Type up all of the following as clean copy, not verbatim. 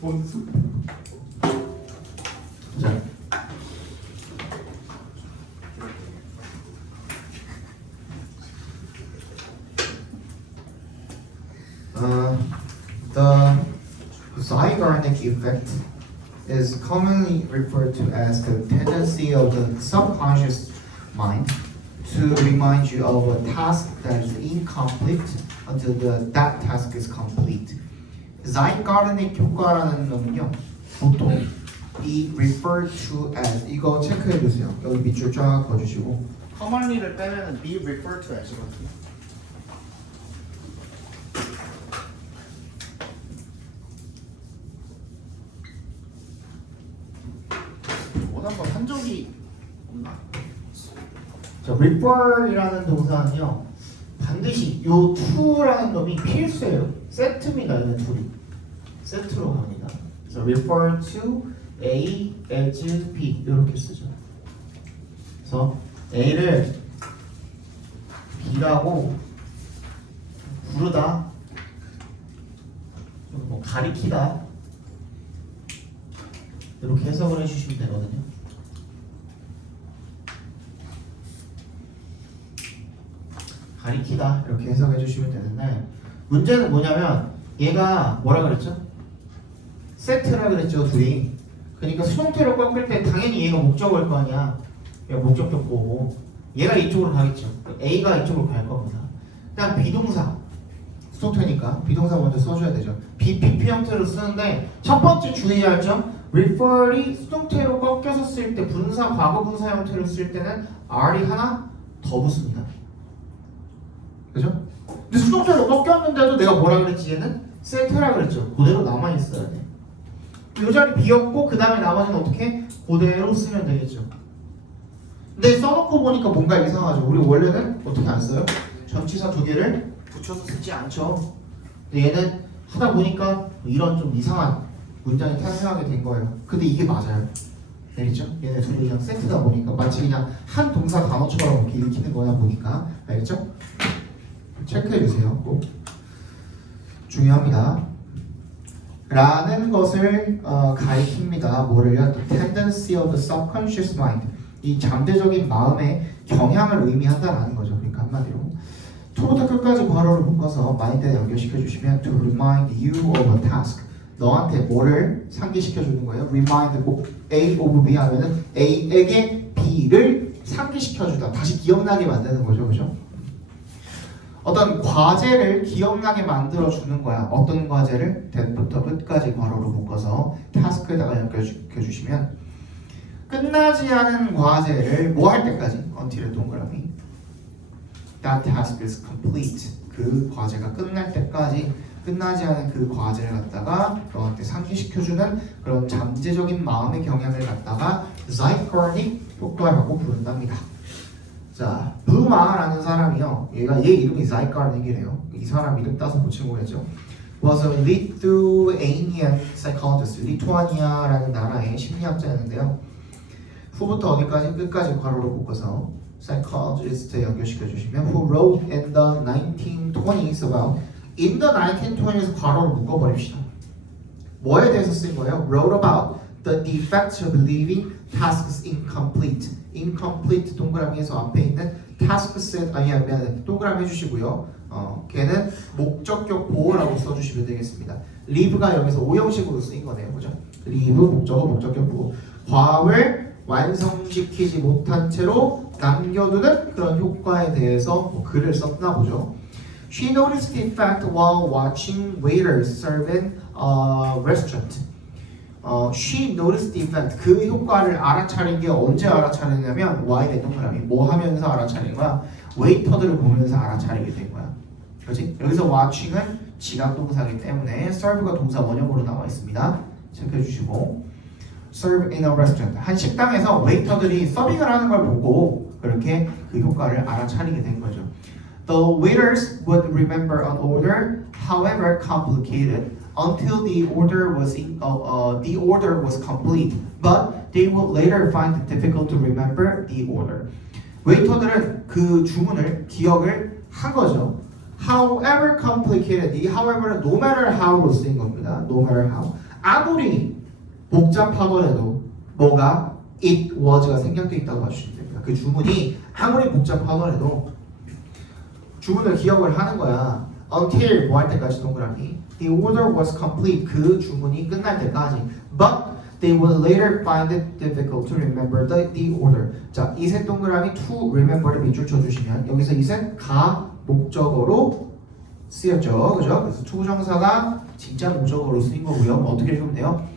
원수. 자. The Zeigarnik effect is commonly referred to as the tendency of the subconscious mind to remind you of a task that is incomplete until that task is complete. Zeigarnik 효과라는 놈은요, 보통 be referred to as, 이거 체크해 주세요. 여기 밑줄 쫙 그어주시고. commonly를 빼면은 be referred to as거든요. 한번 한 적이 없나? 자, refer이라는 동사는요, 반드시 요 to라는 놈이 필수예요. 세트입니다. 이 둘이 세트로 갑니다. 그래서 refer to A as B 이렇게 쓰죠. 그래서 A를 B라고 부르다, 뭐 가리키다 이렇게 해석을 해주시면 되거든요. 가리키다 이렇게 해석해 주시면 되는데, 문제는 뭐냐면 얘가 뭐라 그랬죠? 세트라 그랬죠, 둘이. 그러니까 수동태로 꺾을 때 당연히 얘가 목적어일 거 아니야. 얘가 목적격 보고 얘가 이쪽으로 가겠죠. A가 이쪽으로 갈 겁니다. 그다음 비동사, 수동태니까 비동사 먼저 써줘야 되죠. BPP 형태로 쓰는데 첫 번째 주의할 점, refer이 수동태로 꺾여서 쓸 때, 분사, 과거 분사 형태로 쓸 때는 R이 하나 더 붙습니다. 그죠? 근데 수동태로 꺾였는데도 내가 뭐라 그랬지? 얘는 세트라 그랬죠. 그대로 남아있어야 돼. 이 자리 비었고 그 다음에 나머지는 어떻게? 그대로 쓰면 되겠죠. 근데 써놓고 보니까 뭔가 이상하죠. 우리 원래는 어떻게 안 써요? 전치사 두 개를 붙여서 쓰지 않죠. 근데 얘는 하다 보니까 이런 좀 이상한 문장이 탄생하게 된 거예요. 근데 이게 맞아요. 알겠죠? 얘네 둘이 그냥 세트다 보니까 마치 그냥 한 동사 단어처럼 이렇게 읽히는 거야 보니까. 알겠죠? 체크해 주세요. 꼭 중요합니다. 라는 것을 가리킵니다. 뭐를요? The tendency of the subconscious mind. 이 잠재적인 마음의 경향을 의미한다라는 거죠. 그러니까 한마디로 초부터 끝까지 괄호를 묶어서 mind에 연결시켜 주시면 to remind you of a task. 너한테 뭐를 상기시켜 주는 거예요? remind A of B 하면은 A에게 B를 상기시켜 주다. 다시 기억나게 만드는 거죠. 그죠? 어떤 과제를 기억나게 만들어 주는 거야. 어떤 과제를? 대부터 끝까지 괄호로 묶어서 타스크에다가 연결시켜 주시면 끝나지 않은 과제를 뭐 할 때까지? until 동그라미 that task is complete. 그 과제가 끝날 때까지, 끝나지 않은 그 과제를 갖다가 너한테 상기시켜주는 그런 잠재적인 마음의 경향을 갖다가 Zeigarnik 효과라고 부른답니다. 자, 부마라는 사람이요. 얘 이름이 Zeigarnik이래요. 이 사람 이름 따서 붙인 거겠죠. was a Lithuanian psychologist. 리투아니아라는 나라의 심리학자였는데요. 후부터 어디까지? 끝까지 괄호로 묶어서 psychologist에 연결시켜 주시면 who wrote in the 1920s about, in the 1920s 괄호로 묶어버립시다. 뭐에 대해서 쓴 거예요? wrote about the defects of leaving tasks incomplete. incomplete 동그라미에서 앞에 있는 task 아니야 동그라미 해주시고요. 걔는 목적격 보호라고 써주시면 되겠습니다. leave가 여기서 오형식으로 쓰인 거네요. 그죠? leave 목적어 목적격 보호. 과업을 완성시키지 못한 채로 남겨두는 그런 효과에 대해서 뭐 글을 썼나 보죠. She noticed the effect while watching waiters serve in a restaurant. She noticed the effect. 그 효과를 알아차린 게 언제 알아차리냐면 Y의 동그라미 뭐 하면서 알아차린 거야? 웨이터들을 보면서 알아차리게 된 거야. 그렇지? 여기서 watching은 지각 동사이기 때문에 serve가 동사 원형으로 나와 있습니다. 체크해 주시고 serve in a restaurant. 한 식당에서 웨이터들이 서빙을 하는 걸 보고 그렇게 그 효과를 알아차리게 된 거죠. The waiters would remember an order, however complicated, until the order was complete, but they would later find it difficult to remember the order. 웨이터들은 그 주문을 기억을 한 거죠. However complicated, 이 however는 no matter how로 쓰인 겁니다. No matter how. 아무리 복잡하더라도 뭐가 it was가 생략돼 있다고 봐주시면 됩니다. 그 주문이 아무리 복잡하더라도 주문을 기억을 하는 거야. Until 뭐 할 때까지 동그라미 the order was complete 그 주문이 끝날 때까지. But they would later find it difficult to remember the order. 자, 이 셋 동그라미 to remember를 밑줄 쳐주시면 여기서 이 셋 가 목적어로 쓰였죠, 그죠? 그래서 to 정사가 진짜 목적어로 쓰인 거고요. 어떻게 읽으면 돼요?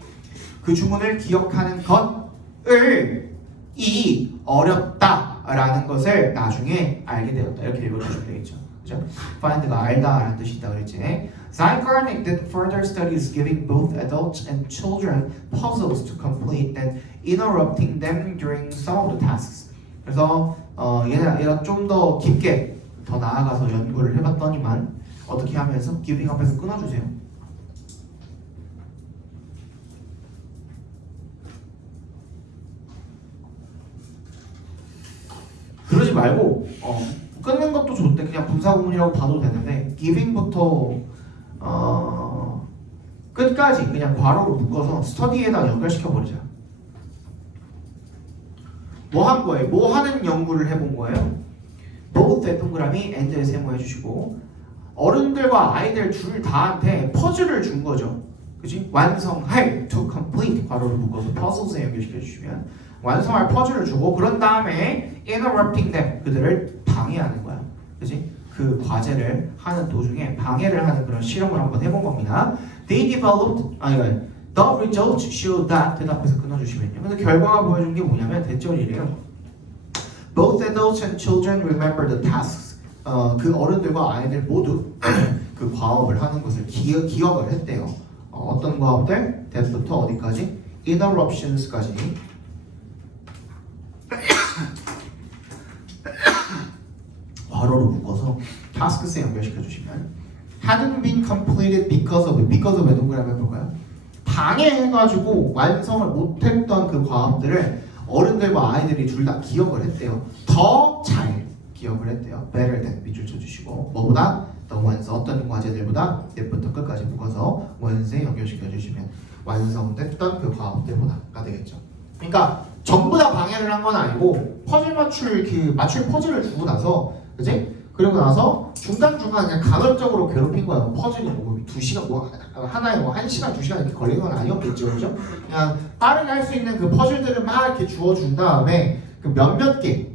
그 주문을 기억하는 것을 이 어렵다라는 것을 나중에 알게 되었다. 이렇게 읽어주시면 되겠죠. 그죠? Find가 알다라는 뜻이 있다 그랬지. Zygarnik did further studies giving both adults and children puzzles to complete and interrupting them during some of the tasks. 그래서 얘가 좀 더 깊게 더 나아가서 연구를 해봤더니만 어떻게 하면서 giving up에서 끊어주세요. 그러지 말고 끊는 것도 좋대. 그냥 분사구문이라고 봐도 되는데 giving부터 끝까지 그냥 괄호로 묶어서 스터디에다 연결시켜 버리자. 뭐 한 거예요? 뭐 하는 연구를 해본 거예요? both 동그라미 and에 세모해 주시고 어른들과 아이들 둘 다한테 퍼즐을 준 거죠. 그지? 완성할 to complete 괄호를 묶어서 puzzles에 연결시켜 주시면 완성할 퍼즐을 주고 그런 다음에 interrupting them 그들을 방해하는 거야. 그지? 그 과제를 하는 도중에 방해를 하는 그런 실험을 한번 해본 겁니다. They developed the results show that 대답해서 끊어주시면요. 근데 결과가 보여준 게 뭐냐면 대절이래요. Both adults and children remember the tasks. 그 어른들과 아이들 모두 그 과업을 하는 것을 기억을 했대요. 어떤 과업들? that부터 어디까지? interruptions까지. 괄호로 묶어서 tasks에 연결시켜 주시면 hadn't been completed because of 동그라미 해볼까요? 방해해가지고 완성을 못했던 그 과업들을 어른들과 아이들이 둘 다 기억을 했대요. 더 잘 기억을 했대요. better than 밑줄 쳐주시고 뭐보다? the ones 어떤 과제들보다 옛부터 끝까지 묶어서 ones에 연결시켜 주시면 완성됐던 그 과업들보다가 되겠죠. 그러니까 전부 다 방해를 한 건 아니고 퍼즐 맞출 퍼즐을 주고 나서 그지? 그리고 나서 중간중간 그냥 간헐적으로 괴롭힌 거야. 퍼즐이 뭐 2시간 하나에 1시간 2시간 이렇게 걸리는 건 아니었겠죠. 그죠? 그냥 빠르게 할 수 있는 그 퍼즐들을 막 이렇게 주어준 다음에 그 몇몇 개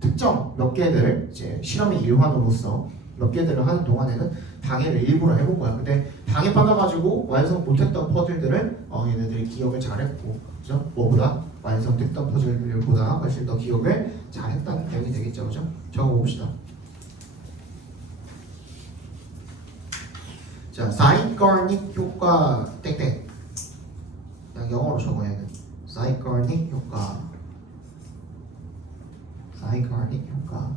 특정 몇 개들 이제 실험의 일환으로서 몇 개들을 하는 동안에는 방해를 일부러 해본 거야. 근데 방해받아가지고 완성 못했던 퍼즐들을 얘네들이 기억을 잘했고 그죠? 뭐보다 완성됐던 퍼즐들보다 훨씬 더 기억을 잘했다는 내용이 되겠죠. 그죠? 적어봅시다. 자, Zygarnik 효과 땡땡. 그냥 영어로 적어야 돼. Zygarnik 효과. Zygarnik 효과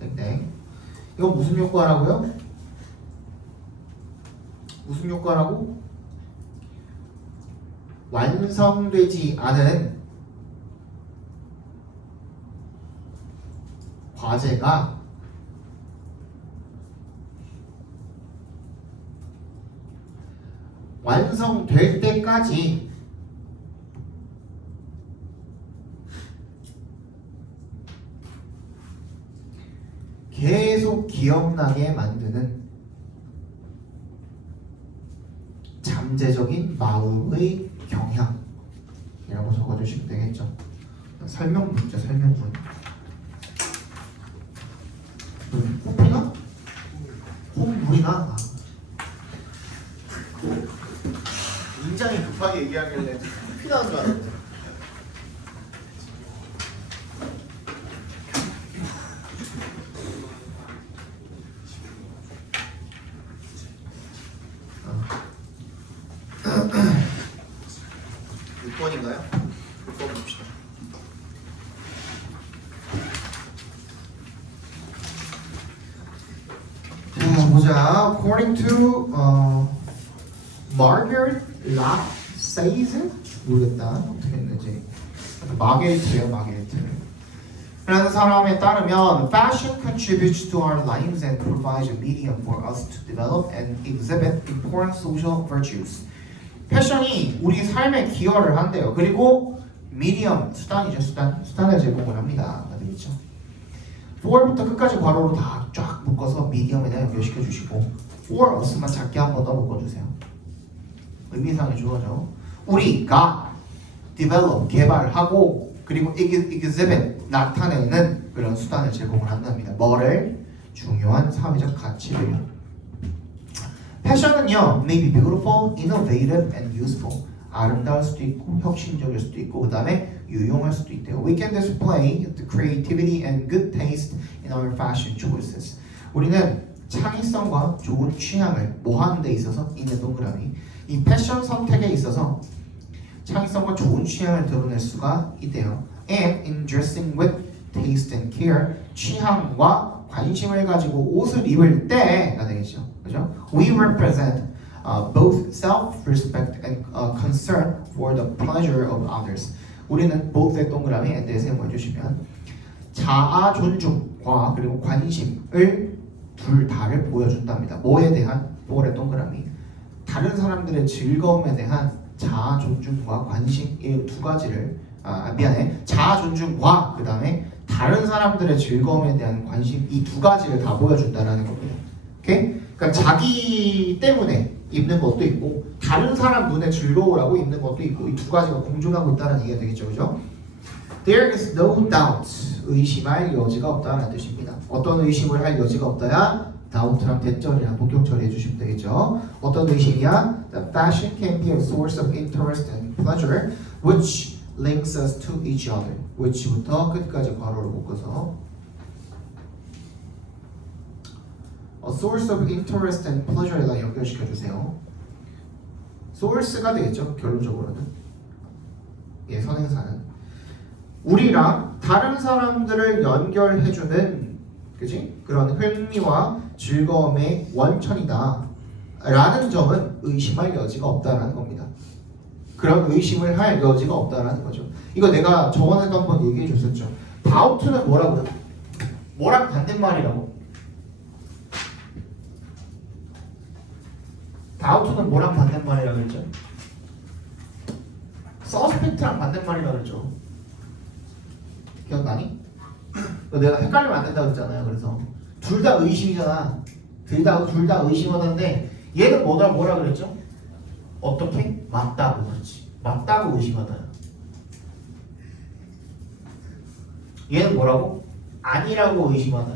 땡땡. 이건 무슨 효과라고요? 무슨 효과라고? 완성되지 않은 과제가 완성될 때까지 계속 기억나게 만드는 잠재적인 마음의 경향이라고 적어주시면 되겠죠. 설명문이죠, 설명문. 호피나? 홈물이나? 굉장히 급하게 얘기하길래 피 나는 줄 알았는데. 몇 번인가요? 6번 봅시다. 자, 보자. According to Margaret Lassaze 모르겠다 어떻게 했는지. 마게리트예요, 마게리트. 라는 사람에 따르면 fashion contributes to our lives and provides a medium for us to develop and exhibit important social virtues. 패션이 우리 삶에 기여를 한대요. 그리고 미디엄, 수단이죠. 수단을 제공을 합니다. 되겠죠? 4부터 끝까지 괄호로 다 쫙 묶어서 미디엄에다 연결시켜 주시고 4 us만 작게 한 번 더 묶어주세요. 의미상의 주어죠. 우리가 develop, 개발하고 그리고 exhibit, 나타내는 그런 수단을 제공을 한답니다. 뭐를? 중요한 사회적 가치를요. 패션은요, may be beautiful, innovative, and useful. 아름다울 수도 있고, 혁신적일 수도 있고, 그 다음에 유용할 수도 있대요. We can display the creativity and good taste in our fashion choices. 우리는 창의성과 좋은 취향을 뭐 하는 데 있어서 있는 동그라미. 이 패션 선택에 있어서 창의성과 좋은 취향을 드러낼 수가 있대요. And in dressing with taste and care, 취향과 관심을 가지고 옷을 입을 때가 되겠죠. 그죠? We represent both self-respect and concern for the pleasure of others. 우리는 both의 동그라미 and에 세워 주시면 자아 존중과 그리고 관심을 둘 다를 보여준답니다. 뭐에 대한? for의 동그라미. 다른 사람들의 즐거움에 대한 자아 존중과 관심 이 두 가지를 자아 존중과 그 다음에 다른 사람들의 즐거움에 대한 관심 이 두 가지를 다 보여준다는 겁니다. 오케이? 그러니까 자기 때문에 입는 것도 있고 다른 사람 눈에 즐거우라고 입는 것도 있고 이 두 가지가 공존하고 있다는 얘기가 되겠죠, 그죠? There is no doubt. 의심할 여지가 없다는 뜻입니다. 어떤 의심을 할 여지가 없다야? doubt랑 대절이랑 복격 해주시면 되겠죠. 어떤 의심이야? The fashion can be a source of interest and pleasure, which links us to each other. which부터 끝까지 괄호를 묶어서 a source of interest and pleasure에다 연결시켜 주세요. source가 되겠죠. 결론적으로는 선행사는 우리랑 다른 사람들을 연결해주는 그지? 그런 흥미와 즐거움의 원천이다 라는 점은 의심할 여지가 없다라는 겁니다. 그런 의심을 할 여지가 없다라는 거죠. 이거 내가 저번에도 한번 얘기해 줬었죠. doubt는 뭐라고요? 뭐랑 반대말이라고? doubt는 뭐랑 반대말이라고 했죠? suspect랑 반대말이라고 그랬죠. 기억나니? 내가 헷갈리면 안 된다고 했잖아요. 그래서 둘 다 의심이잖아. 둘 다 의심하던데 얘는 뭐라 그랬죠? 어떻게? 맞다고. 그렇지. 맞다고 의심하다. 얘는 뭐라고? 아니라고 의심하다.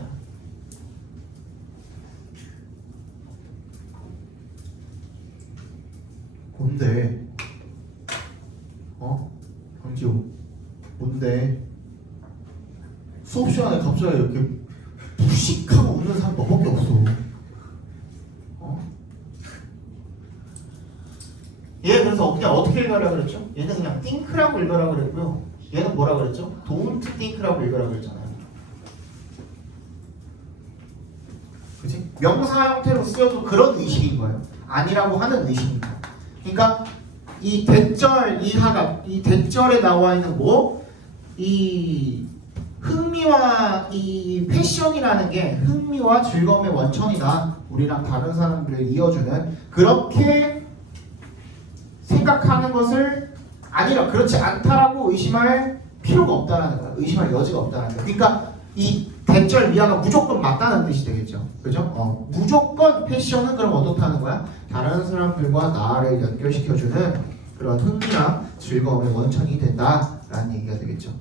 뭔데? 강지호 뭔데? 수업 시간에 갑자기 이렇게 무식하고 웃는 사람 너밖에 없어. 얘 그래서 그냥 어떻게 읽으라고 그랬죠? 얘는 그냥 think라고 읽으라고 그랬고요. 얘는 뭐라고 그랬죠? don't think라고 읽으라고 그랬잖아요. 그치? 명사 형태로 쓰여도 그런 의식인 거예요. 아니라고 하는 의식입니다. 그러니까 이 대절 이하가 이 대절에 나와 있는 이 흥미와 이 패션이라는 게 흥미와 즐거움의 원천이다. 우리랑 다른 사람들을 이어주는 그렇게 생각하는 것을 아니라 그렇지 않다라고 의심할 필요가 없다라는 거야. 의심할 여지가 없다는 거야. 그러니까 이 대절 미화가 무조건 맞다는 뜻이 되겠죠. 그죠? 무조건 패션은 그럼 어떻다는 거야? 다른 사람들과 나를 연결시켜주는 그런 흥미나 즐거움의 원천이 된다라는 얘기가 되겠죠.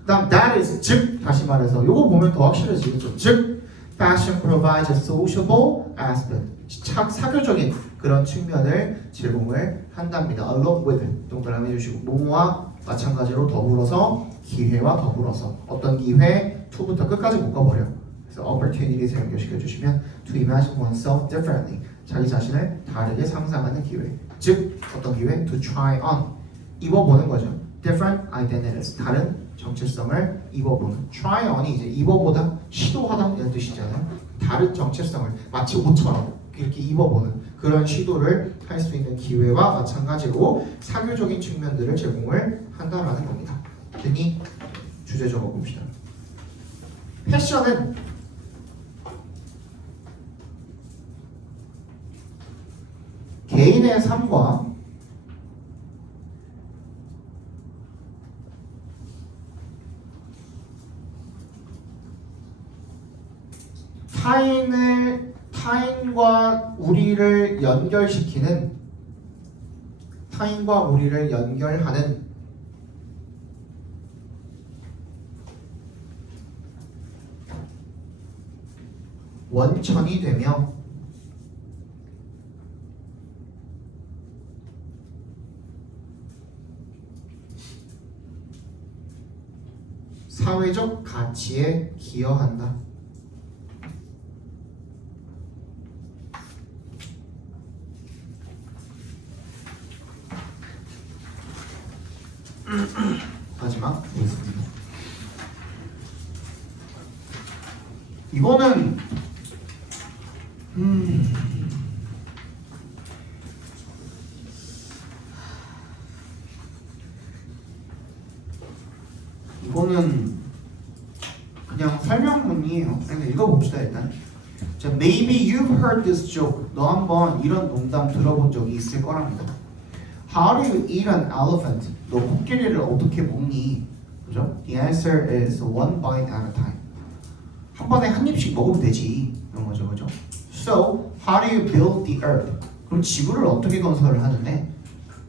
그다음 that is 즉 다시 말해서 요거 보면 더 확실해지겠죠. 즉 fashion provides a sociable aspect. 사교적인 그런 측면을 제공을 한답니다. along with 동그라미 해주시고 뭐뭐와 마찬가지로 더불어서 기회와 더불어서 어떤 기회 to부터 끝까지 묶어버려. 그래서 opportunity에서 연결시켜 주시면 to imagine oneself differently. 자기 자신을 다르게 상상하는 기회. 즉 어떤 기회? to try on. 입어보는 거죠. different identities. 다른 정체성을 입어보는. try on이 이제 입어보다, 시도하다 이런 뜻이잖아요. 다른 정체성을 마치 옷처럼 이렇게 입어보는 그런 시도를 할 수 있는 기회와 마찬가지로 사교적인 측면들을 제공을 한다라는 겁니다. 됐니? 주제 적어봅시다. 패션은 개인의 삶과 타인과 우리를 연결시키는 타인과 우리를 연결하는 원천이 되며 사회적 가치에 기여한다. 마지막 보겠습니다. 이거는 이거는 그냥 설명문이에요. 그냥 읽어봅시다 일단. 자, maybe you've heard this joke. 너 한번 이런 농담 들어본 적이 있을 거랍니다. How do you eat an elephant? 너 코끼리를 어떻게 먹니? 그죠? The answer is one bite at a time. 한 번에 한 입씩 먹으면 되지. 이런 거죠, 그죠? So, how do you build the earth? 그럼 지구를 어떻게 건설을 하는데?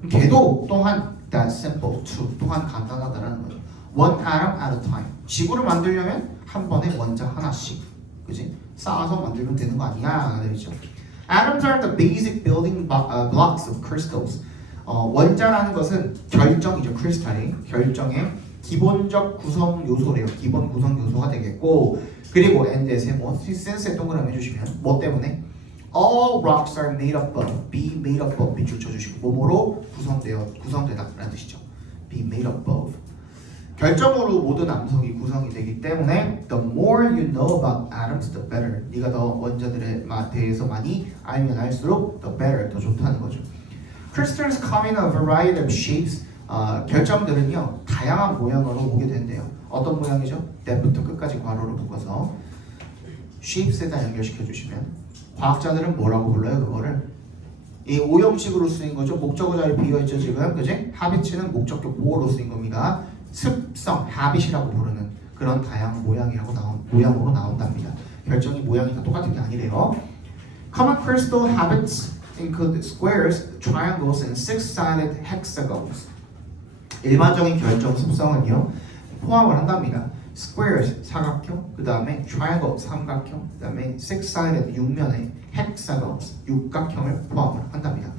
걔도 또한 that simple too. 또한 간단하다라는 거죠. One atom at a time. 지구를 만들려면 한 번에 원자 하나씩, 그지? 쌓아서 만들면 되는 거 아니야? 그렇죠? Atoms are the basic building blocks of crystals. 원자라는 것은 결정이죠. 크리스탈이 결정의 기본적 구성 요소래요. 기본 구성 요소가 되겠고, 그리고 and의 세모, 센스에 동그라미 해주시면 뭐 때문에? All rocks are made up of, be made up of 밑줄 쳐주시고 뭐뭐로 구성되다라는 뜻이죠. be made up of. 결정으로 모든 암석이 구성이 되기 때문에 the more you know about atoms, the better. 네가 더 원자들에 대해서 많이 알면 알수록 the better, 더 좋다는 거죠. Crystals come in a variety of shapes. 결정들은요 다양한 모양으로 오게 된대요. 어떤 모양이죠? 때부터 끝까지 괄호로 묶어서 shapes에다 연결시켜 주시면 과학자들은 뭐라고 불러요? 그거를 이 오형식으로 쓰인 거죠. 목적어 자리 비어 있죠 지금, 그지? habits는 목적격 보호로 쓰인 겁니다. 습성, habit이라고 부르는 그런 다양한 모양으로 나온답니다. 결정이 모양이 다 똑같은 게 아니래요. Common crystal habits include squares, triangles, and six-sided hexagons. 일반적인 결정 습성은요 포함을 한답니다. Squares 사각형, 그 다음에 triangle 삼각형, 그 다음에 six-sided 육면의 hexagons 육각형을 포함을 한답니다.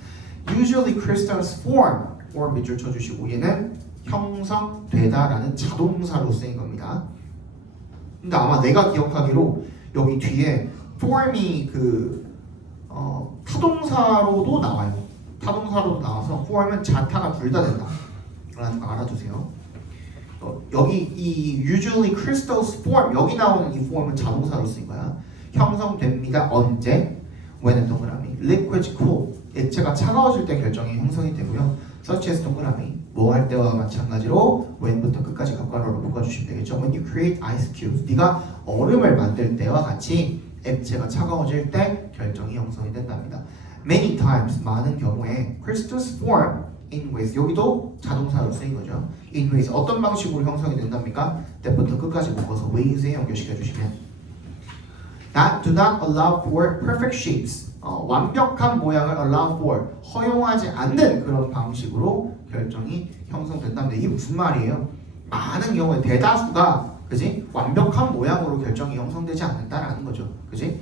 Usually crystals form, or 밑줄 쳐주시고 얘는 형성되다라는 자동사로 쓰인 겁니다. 근데 아마 내가 기억하기로 여기 뒤에 form이 타동사로도 나와요. 타동사로도 나와서 form은 자타가 둘 다 된다 라는 거 알아두세요. 여기 이 usually crystals form, 여기 나오는 이 form은 자동사로 쓰인 거야. 형성됩니다. 언제? when은 동그라미. liquids cool, 액체가 차가워질 때 결정이 형성이 되고요. such as 동그라미, 뭐 할 때와 마찬가지로 when부터 끝까지 괄호로 묶어주시면 되겠죠. When you create ice cubes, 네가 얼음을 만들 때와 같이 액체가 차가워질 때 결정이 형성이 된답니다. Many times, 많은 경우에 crystals form in ways, 여기도 자동사로 쓰인 거죠. In ways, 어떤 방식으로 형성이 된답니까? 때부터 끝까지 묶어서 ways에 연결시켜 주시면 that do not allow for perfect shapes, 완벽한 모양을 allow for, 허용하지 않는 그런 방식으로 결정이 형성된답니다. 이게 무슨 말이에요? 많은 경우에 대다수가, 그지? 완벽한 모양으로 결정이 형성되지 않는다라는 거죠. 그지?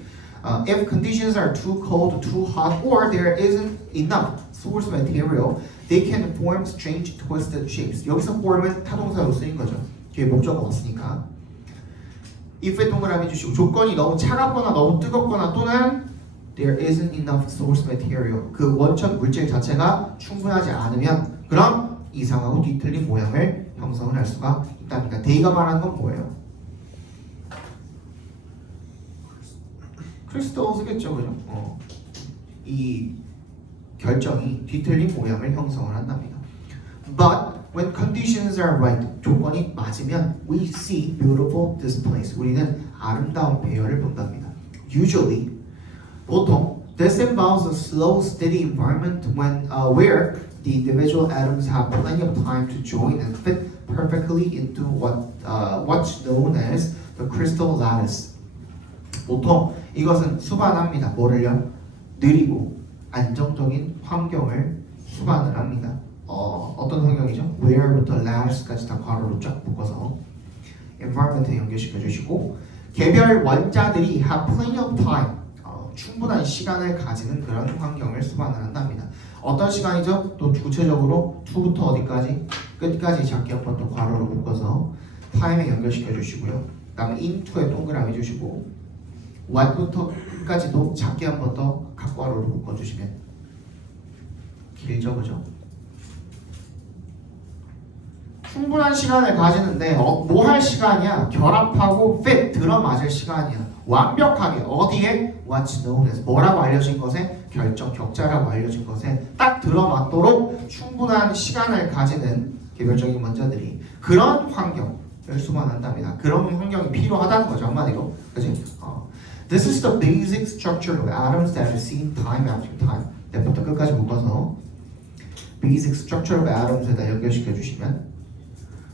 If conditions are too cold, too hot, or there isn't enough source material, they can form strange twisted shapes. 여기서 form은 타동사로 쓰인 거죠. 뒤에 목적어 왔으니까. if에 동그라미 주시고 조건이 너무 차갑거나 너무 뜨겁거나 또는 there isn't enough source material, 그 원천 물질 자체가 충분하지 않으면 그럼 이상하고 뒤틀린 모양을 형성을 할 수가 있답니다. they가 말하는 건 뭐예요? 크리스탈스겠죠, 그죠? 이 결정이 뒤틀린 모양을 형성을 한답니다. But when conditions are right, 조건이 맞으면 we see beautiful displays. 우리는 아름다운 배열을 본답니다. Usually, 보통 this involves a slow, steady environment where the individual atoms have plenty of time to join and fit perfectly into what's known as the crystal lattice. 보통 이것은 수반합니다. 뭐를요? 느리고 안정적인 환경을 수반을 합니다. 어떤 환경이죠? where부터 latters까지 다 괄호로 쫙 묶어서 environment에 연결시켜 주시고 개별 원자들이 have plenty of time 충분한 시간을 가지는 그런 환경을 수반을 한답니다. 어떤 시간이죠? 또 구체적으로 to부터 어디까지? 끝까지 작게 한 번 더 괄호로 묶어서 time에 연결시켜 주시고요. 그 다음에 into에 동그라미 주시고 what부터 끝까지도 작게 한 번 더 각괄호로 묶어주시면 길죠, 그죠? 충분한 시간을 가지는데 뭐 할 시간이야? 결합하고 fit 들어맞을 시간이야. 완벽하게 어디에? what's known as 뭐라고 알려진 것에 결정 격자라고 알려진 것에 딱 들어맞도록 충분한 시간을 가지는 개별적인 원자들이 그런 환경을 수반한답니다. 그런 환경이 필요하다는 거죠, 한마디로. 그지? This is the basic structure of atoms that is seen time after time. 때부터 끝까지 묶어서 basic structure of atoms에다 연결시켜 주시면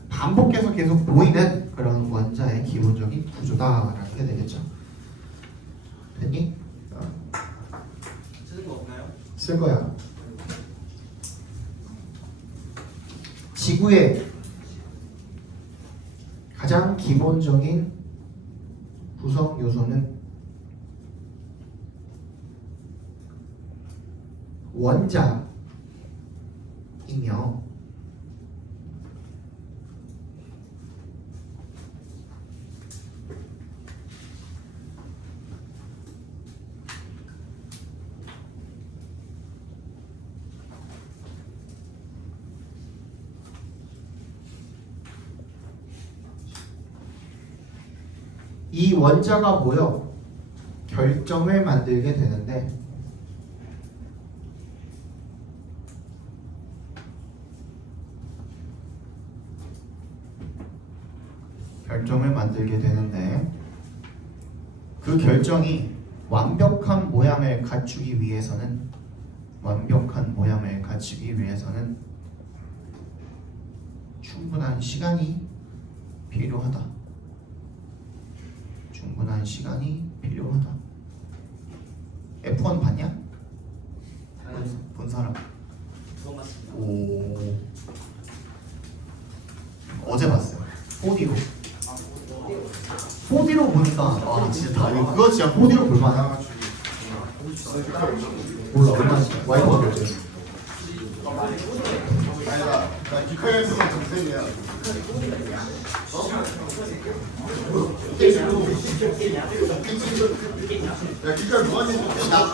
반복해서 계속 보이는 그런 원자의 기본적인 구조다라는 게 되겠죠. 됐니? 쓰는 거 없나요? 쓸 거야. 지구의 가장 기본적인 구성 요소는 원자이며 이 원자가 모여 결정을 만들게 되는데 그 결정이 완벽한 모양을 갖추기 위해서는 충분한 시간이 필요하다. F1 봤냐? 본 사람? 두번 봤습니다. 오. 어제 봤어요. 4D로. 4D로 보니까 아 진짜 다 그거 진짜 4D로 볼만해. 몰라 얼마지? 와이퍼 결제. 아니다. 나 기카에서만 정생이야. 야 기카 무한히 좋겠다.